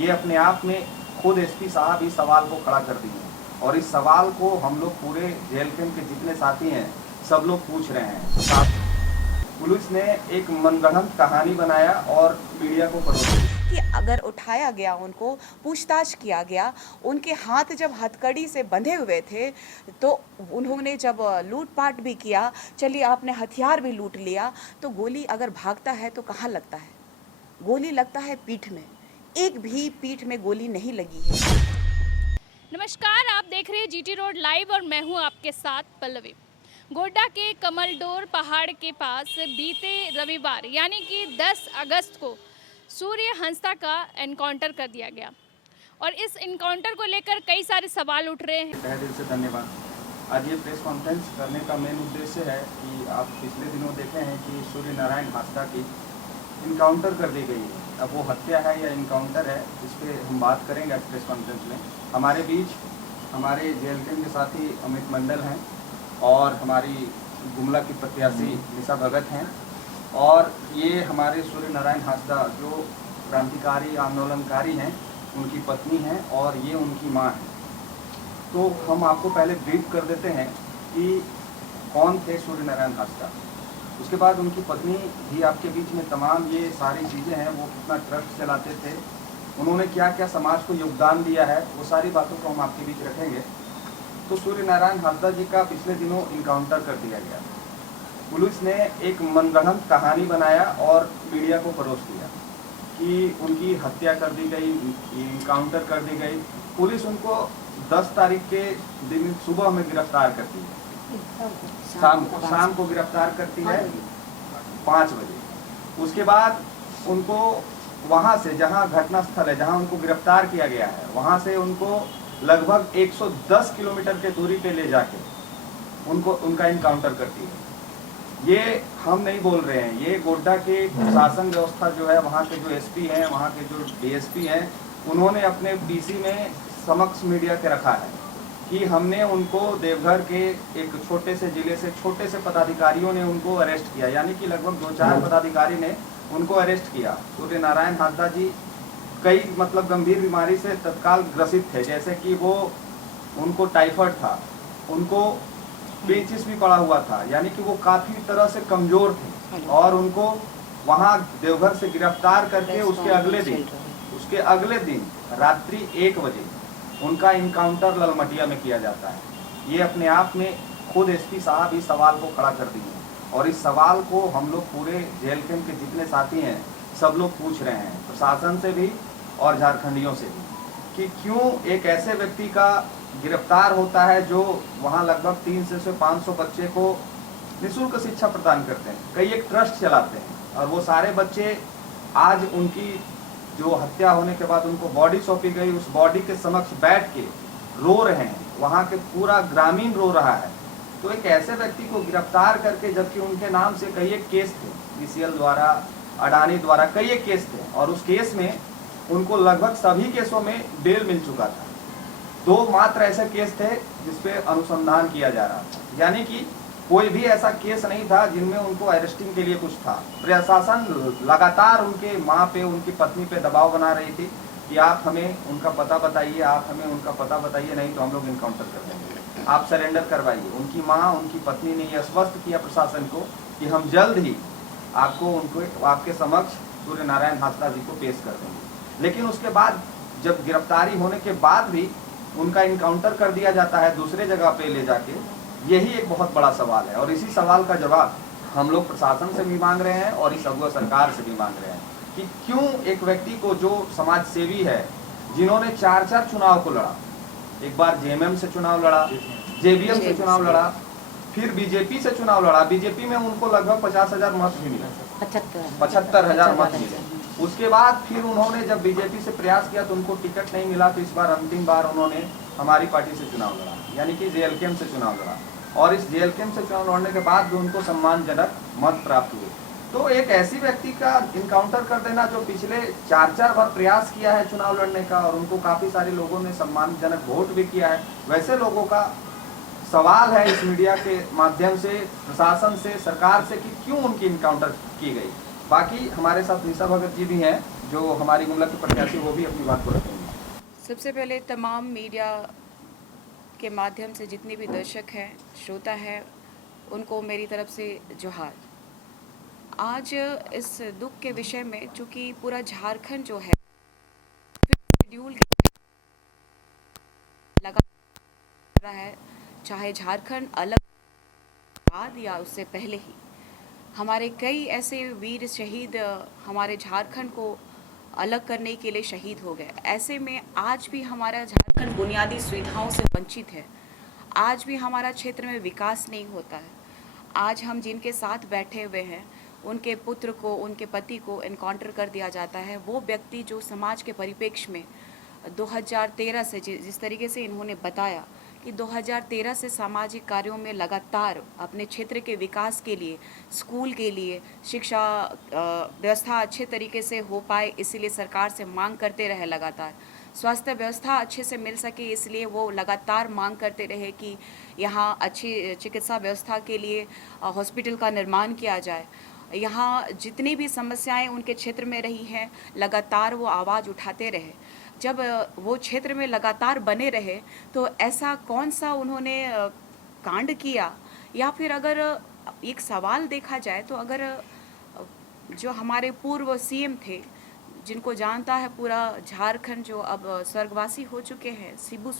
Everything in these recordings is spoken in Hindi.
ये अपने आप में खुद एसपी साहब इस सवाल को खड़ा कर दिए हैं और इस सवाल को हम लोग पूरे जेल कैंप के जितने साथी हैं सब लोग पूछ रहे हैं। पुलिस ने एक मनगढ़ंत कहानी बनाया और मीडिया को परोसा कि अगर उठाया गया, उनको पूछताछ किया गया, उनके हाथ जब हथकड़ी से बंधे हुए थे, तो उन्होंने जब लूटपाट भी किया, चलिए आपने हथियार भी लूट लिया, तो गोली अगर भागता है तो कहाँ लगता है? गोली लगता है पीठ में। एक भी पीठ में गोली नहीं लगी है। नमस्कार, आप देख रहे हैं जीटी रोड लाइव और मैं हूं आपके साथ पल्लवी। गोड्डा के कमलडोर पहाड़ के पास बीते रविवार यानी कि 10 अगस्त को सूर्य हंसदा का एनकाउंटर कर दिया गया और इस एनकाउंटर को लेकर कई सारे सवाल उठ रहे हैं। तहे दिल से धन्यवाद। आज ये प्रेस कॉन्फ्रेंस करने का मेन उद्देश्य है कि आप पिछले दिनों देखे हैं कि सूर्य नारायण हंसदा की इनकाउंटर कर दी गई है। अब वो हत्या है या इनकाउंटर है, इस पर हम बात करेंगे आज प्रेस कॉन्फ्रेंस में। हमारे बीच हमारे जेल कैंप के साथी अमित मंडल हैं और हमारी गुमला की प्रत्याशी निशा भगत हैं और ये हमारे सूर्य नारायण हंसदा जो क्रांतिकारी आंदोलनकारी हैं, उनकी पत्नी हैं और ये उनकी माँ है। तो हम आपको पहले ब्रीफ कर देते हैं कि कौन थे सूर्य नारायण हंसदा, उसके बाद उनकी पत्नी भी आपके बीच में तमाम ये सारी चीज़ें हैं, वो कितना ट्रस्ट चलाते थे, उन्होंने क्या क्या समाज को योगदान दिया है, वो सारी बातों को हम आपके बीच रखेंगे। तो सूर्य नारायण हंसदा जी का पिछले दिनों इनकाउंटर कर दिया गया। पुलिस ने एक मनगढ़ंत कहानी बनाया और मीडिया को परोस दिया कि उनकी हत्या कर दी गई, इनकाउंटर कर दी गई। पुलिस उनको 10 तारीख के दिन सुबह में गिरफ्तार करती है, शाम को गिरफ्तार करती है 5 बजे। उसके बाद उनको वहाँ से, जहाँ घटना स्थल है, जहाँ उनको गिरफ्तार किया गया है, वहाँ से उनको लगभग 110 किलोमीटर के दूरी पे ले जाके उनका इनकाउंटर करती है। ये हम नहीं बोल रहे हैं, ये गोड्डा के शासन व्यवस्था जो है, वहाँ के जो एसपी हैं, वहाँ के जो डीएसपी हैं, उन्होंने अपने पीसी में समक्ष मीडिया के रखा है कि हमने उनको देवघर के एक छोटे से जिले से छोटे से पदाधिकारियों ने उनको अरेस्ट किया, यानी कि लगभग 2-4 पदाधिकारी ने उनको अरेस्ट किया। सूर्य नारायण हंसदा जी कई गंभीर बीमारी से तत्काल ग्रसित थे, जैसे कि उनको टाइफाइड था, उनको पेचिस भी पड़ा हुआ था, यानी कि वो काफ़ी तरह से कमज़ोर थे और उनको वहाँ देवघर से गिरफ्तार करके उसके अगले दिन रात्रि 1 बजे उनका इनकाउंटर ललमटिया में किया जाता है। ये अपने आप में खुद एसपी साहब इस सवाल को खड़ा कर दिए हैं और इस सवाल को हम लोग पूरे जेल कैंप के जितने साथी हैं सब लोग पूछ रहे हैं, प्रशासन से भी और झारखंडियों से भी, कि क्यों एक ऐसे व्यक्ति का गिरफ्तार होता है जो वहाँ लगभग 300 से 500 बच्चे को निःशुल्क शिक्षा प्रदान करते हैं, कई एक ट्रस्ट चलाते हैं और वो सारे बच्चे आज उनकी जो हत्या होने के बाद उनको बॉडी सौंपी गई, उस बॉडी के समक्ष बैठ के रो रहे हैं, वहाँ के पूरा ग्रामीण रो रहा है। तो एक ऐसे व्यक्ति को गिरफ्तार करके, जबकि उनके नाम से कई एक केस थे, पीसीएल द्वारा, अडानी द्वारा कई एक केस थे और उस केस में उनको लगभग सभी केसों में बेल मिल चुका था। 2 मात्र ऐसे केस थे जिसपे अनुसंधान किया जा रहा था, यानी कि कोई भी ऐसा केस नहीं था जिनमें उनको अरेस्टिंग के लिए कुछ था। प्रशासन लगातार उनके माँ पे, उनकी पत्नी पे दबाव बना रही थी कि आप हमें उनका पता बताइए, आप हमें उनका पता बताइए, नहीं तो हम लोग इनकाउंटर कर देंगे, आप सरेंडर करवाइए। उनकी माँ, उनकी पत्नी ने यह आश्वस्त किया प्रशासन को कि हम जल्द ही उनको आपके समक्ष सूर्य नारायण हंसदा जी को पेश कर देंगे। लेकिन उसके बाद जब गिरफ्तारी होने के बाद भी उनका इनकाउंटर कर दिया जाता है दूसरे जगह पे ले जाके, यही एक बहुत बड़ा सवाल है और इसी सवाल का जवाब हम लोग प्रशासन से भी मांग रहे हैं और इस अगुआ सरकार से भी मांग रहे हैं कि क्यों एक व्यक्ति को जो समाज सेवी है, जिन्होंने 4 चुनाव को लड़ा, एक बार जेएमएम से चुनाव लड़ा, जेवीएम से चुनाव लड़ा, फिर बीजेपी से चुनाव लड़ा, बीजेपी में उनको लगभग 50,000 मत भी मिले, 75,000 मत मिले। उसके बाद फिर उन्होंने जब बीजेपी से प्रयास किया तो उनको टिकट नहीं मिला, तो इस बार अंतिम बार उन्होंने हमारी पार्टी से चुनाव लड़ा, यानी कि जेल कैंप से चुनाव लड़ा और इस जेल कैंप से चुनाव लड़ने के बाद भी उनको सम्मानजनक मत प्राप्त हुए। तो एक ऐसी व्यक्ति का इनकाउंटर कर देना जो पिछले 4 बार प्रयास किया है चुनाव लड़ने का और उनको काफ़ी सारे लोगों ने सम्मानजनक वोट भी किया है, वैसे लोगों का सवाल है इस मीडिया के माध्यम से, प्रशासन से, सरकार से कि क्यों उनकी इनकाउंटर की गई। बाकी हमारे साथ निशा भगत जी भी हैं जो हमारी गुमला के प्रत्याशी वो भी अपनी बात को रखेंगे। सबसे पहले तमाम मीडिया के माध्यम से जितने भी दर्शक हैं, श्रोता हैं, उनको मेरी तरफ से जोहार। आज इस दुख के विषय में, चूँकि पूरा झारखंड जो है शेड्यूल लगा रहा है, चाहे झारखंड अलग बाद या उससे पहले ही हमारे कई ऐसे वीर शहीद हमारे झारखंड को अलग करने के लिए शहीद हो गए। ऐसे में आज भी हमारा झारखंड बुनियादी सुविधाओं से वंचित है। आज भी हमारा क्षेत्र में विकास नहीं होता है। आज हम जिनके साथ बैठे हुए हैं, उनके पुत्र को, उनके पति को एनकाउंटर कर दिया जाता है। वो व्यक्ति जो समाज के परिप्रेक्ष्य में 2013 से जिस तरीके से इन्होंने बताया कि 2013 से सामाजिक कार्यों में लगातार अपने क्षेत्र के विकास के लिए, स्कूल के लिए, शिक्षा व्यवस्था अच्छे तरीके से हो पाए, इसीलिए सरकार से मांग करते रहे लगातार। स्वास्थ्य व्यवस्था अच्छे से मिल सके, इसलिए वो लगातार मांग करते रहे कि यहाँ अच्छी चिकित्सा व्यवस्था के लिए हॉस्पिटल का निर्माण किया जाए। यहाँ जितनी भी समस्याएं उनके क्षेत्र में रही हैं, लगातार वो आवाज़ उठाते रहे। जब वो क्षेत्र में लगातार बने रहे तो ऐसा कौन सा उन्होंने कांड किया, या फिर अगर एक सवाल देखा जाए तो अगर जो हमारे पूर्व सीएम थे, जिनको जानता है पूरा झारखंड, जो अब स्वर्गवासी हो चुके हैं, शिबू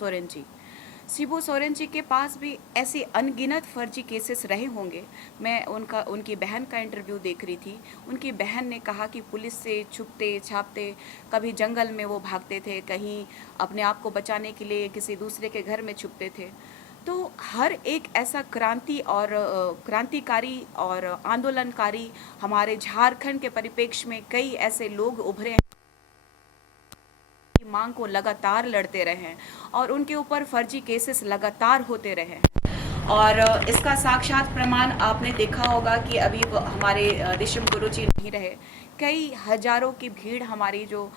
सोरेन जी के पास भी ऐसे अनगिनत फर्जी केसेस रहे होंगे। मैं उनकी बहन का इंटरव्यू देख रही थी। उनकी बहन ने कहा कि पुलिस से छुपते छापते, कभी जंगल में वो भागते थे, कहीं अपने आप को बचाने के लिए किसी दूसरे के घर में छुपते थे। तो हर एक ऐसा क्रांतिकारी और आंदोलनकारी हमारे झारखंड के परिप्रेक्ष्य में कई ऐसे लोग उभरे हैं, मांग को लगातार लड़ते रहे और उनके ऊपर फर्जी केसेस लगातार होते रहे। और इसका साक्षात प्रमाण आपने देखा होगा कि अभी हमारे ऋषभ गुरु जी नहीं रहे, कई हजारों की भीड़ हमारी जो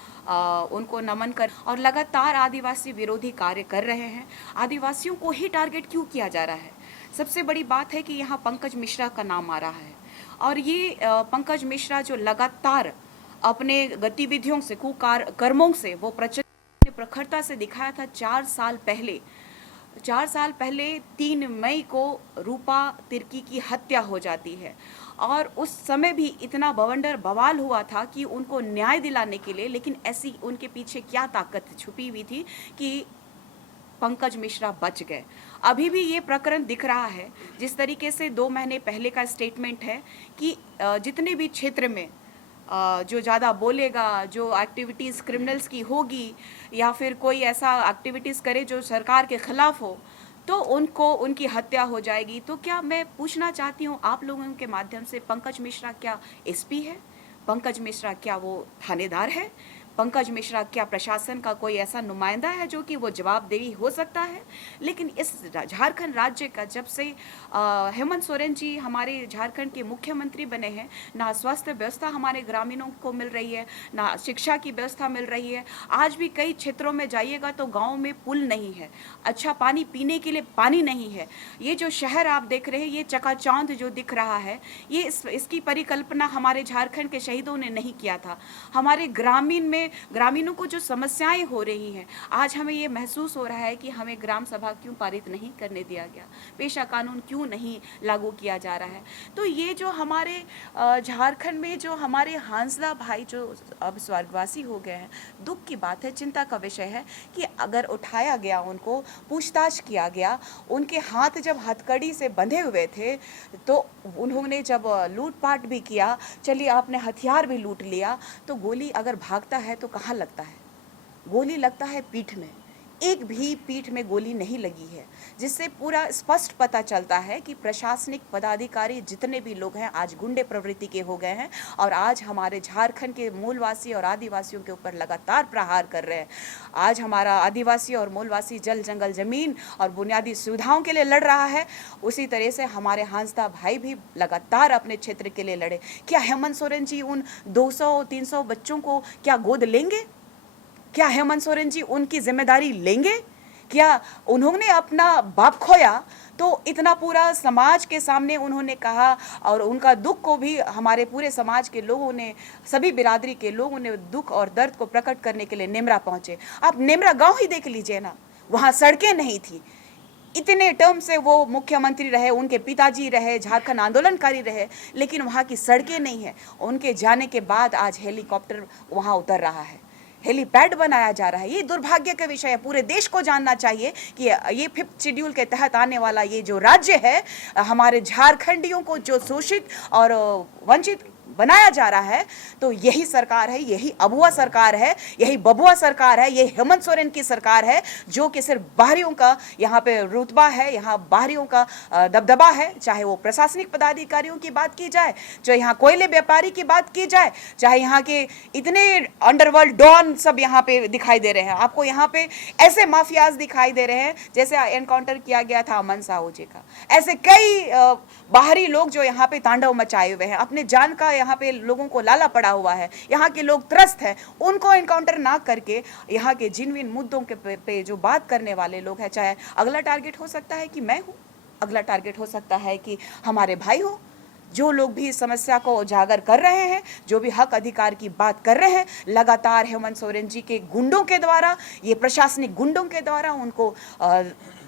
उनको नमन कर और लगातार आदिवासी विरोधी कार्य कर रहे हैं। आदिवासियों को ही टारगेट क्यों किया जा रहा है? सबसे बड़ी बात है कि यहाँ पंकज मिश्रा का नाम आ रहा है, और ये पंकज मिश्रा जो लगातार अपने गतिविधियों से, कुकर्मों से वो प्रखरता से दिखाया था। 4 साल पहले 3 मई को रूपा तिर्की की हत्या हो जाती है, और उस समय भी इतना बवाल हुआ था कि उनको न्याय दिलाने के लिए, लेकिन ऐसी उनके पीछे क्या ताकत छुपी हुई थी कि पंकज मिश्रा बच गए। अभी भी ये प्रकरण दिख रहा है। जिस तरीके से 2 महीने पहले का स्टेटमेंट है कि जितने भी क्षेत्र में जो ज़्यादा बोलेगा, जो एक्टिविटीज़ क्रिमिनल्स की होगी, या फिर कोई ऐसा एक्टिविटीज़ करे जो सरकार के ख़िलाफ़ हो, तो उनकी हत्या हो जाएगी। तो क्या मैं पूछना चाहती हूँ आप लोगों के माध्यम से, पंकज मिश्रा क्या एसपी है? पंकज मिश्रा क्या वो थानेदार है? पंकज मिश्रा क्या प्रशासन का कोई ऐसा नुमाइंदा है जो कि वो जवाबदेही हो सकता है? लेकिन इस झारखंड राज्य का जब से हेमंत सोरेन जी हमारे झारखंड के मुख्यमंत्री बने हैं, ना स्वास्थ्य व्यवस्था हमारे ग्रामीणों को मिल रही है, ना शिक्षा की व्यवस्था मिल रही है। आज भी कई क्षेत्रों में जाइएगा तो गाँव में पुल नहीं है, अच्छा पानी पीने के लिए पानी नहीं है। ये जो शहर आप देख रहे हैं, ये चकाचौंध जो दिख रहा है, ये इसकी परिकल्पना हमारे झारखंड के शहीदों ने नहीं किया था। हमारे ग्रामीणों को जो समस्याएं हो रही हैं, आज हमें ये महसूस हो रहा है कि हमें ग्राम सभा क्यों पारित नहीं करने दिया गया, पेशा कानून क्यों नहीं लागू किया जा रहा है। तो ये जो हमारे झारखंड में जो हमारे हांसदा भाई जो अब स्वर्गवासी हो गए हैं, दुख की बात है, चिंता का विषय है कि अगर उठाया गया, उनको पूछताछ किया गया, उनके हाथ जब हथकड़ी से बंधे हुए थे, तो उन्होंने जब लूटपाट भी किया, चलिए आपने हथियार भी लूट लिया, तो गोली अगर भागता है तो कहाँ लगता है? गोली लगता है पीठ में। एक भी पीठ में गोली नहीं लगी है, जिससे पूरा स्पष्ट पता चलता है कि प्रशासनिक पदाधिकारी जितने भी लोग हैं आज गुंडे प्रवृत्ति के हो गए हैं, और आज हमारे झारखंड के मूलवासी और आदिवासियों के ऊपर लगातार प्रहार कर रहे हैं। आज हमारा आदिवासी और मूलवासी जल, जंगल, जमीन और बुनियादी सुविधाओं के लिए लड़ रहा है, उसी तरह से हमारे हांसदा भाई भी लगातार अपने क्षेत्र के लिए लड़े। क्या हेमंत सोरेन जी उन 200-300 बच्चों को क्या गोद लेंगे? क्या हेमंत सोरेन जी उनकी जिम्मेदारी लेंगे? क्या उन्होंने अपना बाप खोया तो इतना पूरा समाज के सामने उन्होंने कहा, और उनका दुख को भी हमारे पूरे समाज के लोगों ने, सभी बिरादरी के लोगों ने दुख और दर्द को प्रकट करने के लिए नेमरा पहुंचे। आप नेमरा गांव ही देख लीजिए ना, वहाँ सड़कें नहीं थी। इतने टर्म से वो मुख्यमंत्री रहे, उनके पिताजी रहे, झारखंड आंदोलनकारी रहे, लेकिन वहाँ की सड़कें नहीं है। उनके जाने के बाद आज हेलीकॉप्टर वहाँ उतर रहा है, हेलीपैड बनाया जा रहा है। ये दुर्भाग्य का विषय है। पूरे देश को जानना चाहिए कि ये 5th शेड्यूल के तहत आने वाला ये जो राज्य है, हमारे झारखंडियों को जो शोषित और वंचित बनाया जा रहा है, तो यही सरकार है, यही अबुआ सरकार है, यही बबुआ सरकार है, यही हेमंत सोरेन की सरकार है, जो कि सिर्फ बाहरियों का यहाँ पे रुतबा है, यहाँ बाहरियों का दबदबा है। चाहे वो प्रशासनिक पदाधिकारियों की बात की जाए, चाहे यहाँ कोयले व्यापारी की बात की जाए, चाहे यहाँ के इतने अंडरवर्ल्ड डॉन सब यहाँ पे दिखाई दे रहे हैं। आपको यहाँ पे ऐसे माफियाज दिखाई दे रहे हैं, जैसे एनकाउंटर किया गया था अमन साहू जी का। ऐसे कई बाहरी लोग जो यहाँ पे तांडव मचाए हुए हैं, अपने जान का यहाँ पे लोगों को लाला पड़ा हुआ है, यहाँ के लोग त्रस्त हैं, उनको एनकाउंटर ना करके यहाँ के जिनविन मुद्दों के पे जो बात करने वाले लोग हैं, चाहे अगला टारगेट हो सकता है कि मैं हूँ, अगला टारगेट हो सकता है कि हमारे भाई हो, जो लोग भी इस समस्या को उजागर कर रहे हैं, जो भी हक अधिकार की बात कर रहे हैं, लगातार हेमंत सोरेन जी के गुंडों के द्वारा, ये प्रशासनिक गुंडों के द्वारा उनको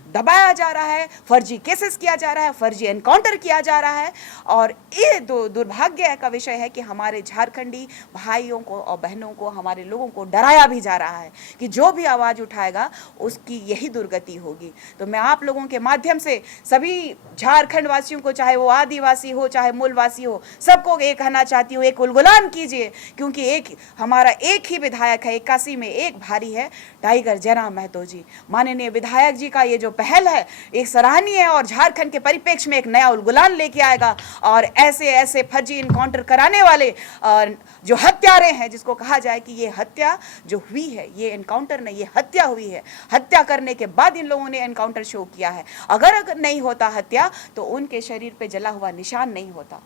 दबाया जा रहा है, फर्जी केसेस किया जा रहा है, फर्जी एनकाउंटर किया जा रहा है। और ये दुर्भाग्य का विषय है कि हमारे झारखंडी भाइयों को और बहनों को, हमारे लोगों को डराया भी जा रहा है कि जो भी आवाज़ उठाएगा उसकी यही दुर्गति होगी। तो मैं आप लोगों के माध्यम से सभी झारखंड वासियों को, चाहे वो आदिवासी हो चाहे मूलवासी हो, सबको ये कहना चाहती हूँ, एक उलगुलान कीजिए, क्योंकि एक हमारा एक ही विधायक है, 81 में एक भारी है, टाइगर जयराम महतो जी। माननीय विधायक जी का ये जो पहल है एक सराहनीय है, और झारखंड के परिप्रेक्ष्य में एक नया उलगुलान लेके आएगा। और ऐसे ऐसे फर्जी इनकाउंटर कराने वाले जो हत्यारे हैं, जिसको कहा जाए कि ये हत्या जो हुई है, ये एनकाउंटर नहीं, ये हत्या हुई है। हत्या करने के बाद इन लोगों ने एनकाउंटर शो किया है। अगर नहीं होता हत्या तो उनके शरीर पे जला हुआ निशान नहीं होता।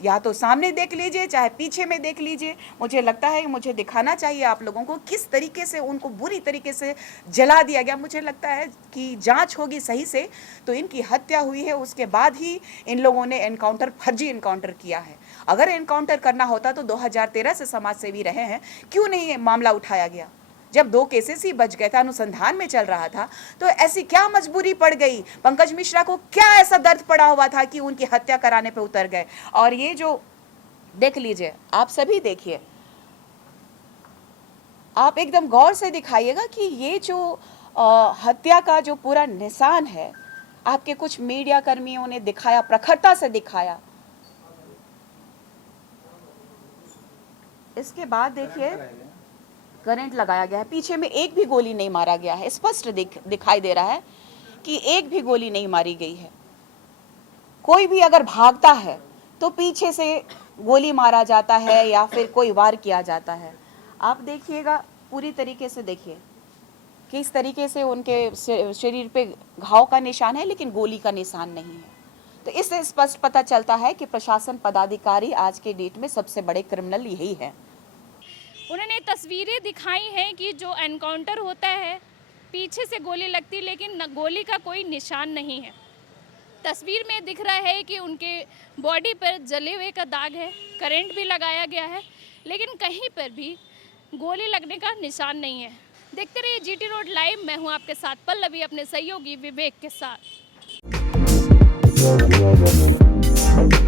या तो सामने देख लीजिए, चाहे पीछे में देख लीजिए। मुझे लगता है मुझे दिखाना चाहिए आप लोगों को किस तरीके से उनको बुरी तरीके से जला दिया गया। मुझे लगता है कि जांच होगी सही से तो इनकी हत्या हुई है, उसके बाद ही इन लोगों ने एनकाउंटर, फर्जी एनकाउंटर किया है। अगर एनकाउंटर करना होता तो 2013 से समाज सेवी रहे हैं, क्यों नहीं मामला उठाया गया? जब 2 केसेस ही बच गए थे, अनुसंधान में चल रहा था, तो ऐसी क्या मजबूरी पड़ गई? पंकज मिश्रा को क्या ऐसा दर्द पड़ा हुआ था कि उनकी हत्या कराने पे उतर गए? और ये जो देख लीजिए, आप सभी देखिए, आप एकदम गौर से दिखाइएगा कि ये जो हत्या का जो पूरा निशान है, आपके कुछ मीडिया कर्मियों ने दिखाया, प्रखरता से दिखाया। इसके बाद देखिए करंट लगाया गया है, पीछे में एक भी गोली नहीं मारा गया है। स्पष्ट दिखाई दे रहा है कि एक भी गोली नहीं मारी गई है। कोई भी अगर भागता है तो पीछे से गोली मारा जाता है या फिर कोई वार किया जाता है। आप देखिएगा, पूरी तरीके से देखिए किस तरीके से उनके शरीर पे घाव का निशान है, लेकिन गोली का निशान नहीं है। तो इससे स्पष्ट पता चलता है कि प्रशासन पदाधिकारी आज के डेट में सबसे बड़े क्रिमिनल यही है। उन्होंने तस्वीरें दिखाई हैं कि जो एनकाउंटर होता है, पीछे से गोली लगती, लेकिन गोली का कोई निशान नहीं है। तस्वीर में दिख रहा है कि उनके बॉडी पर जले हुए का दाग है, करंट भी लगाया गया है, लेकिन कहीं पर भी गोली लगने का निशान नहीं है। देखते रहिए जीटी रोड लाइव। मैं हूं आपके साथ पल्लवी, अपने सहयोगी विवेक के साथ।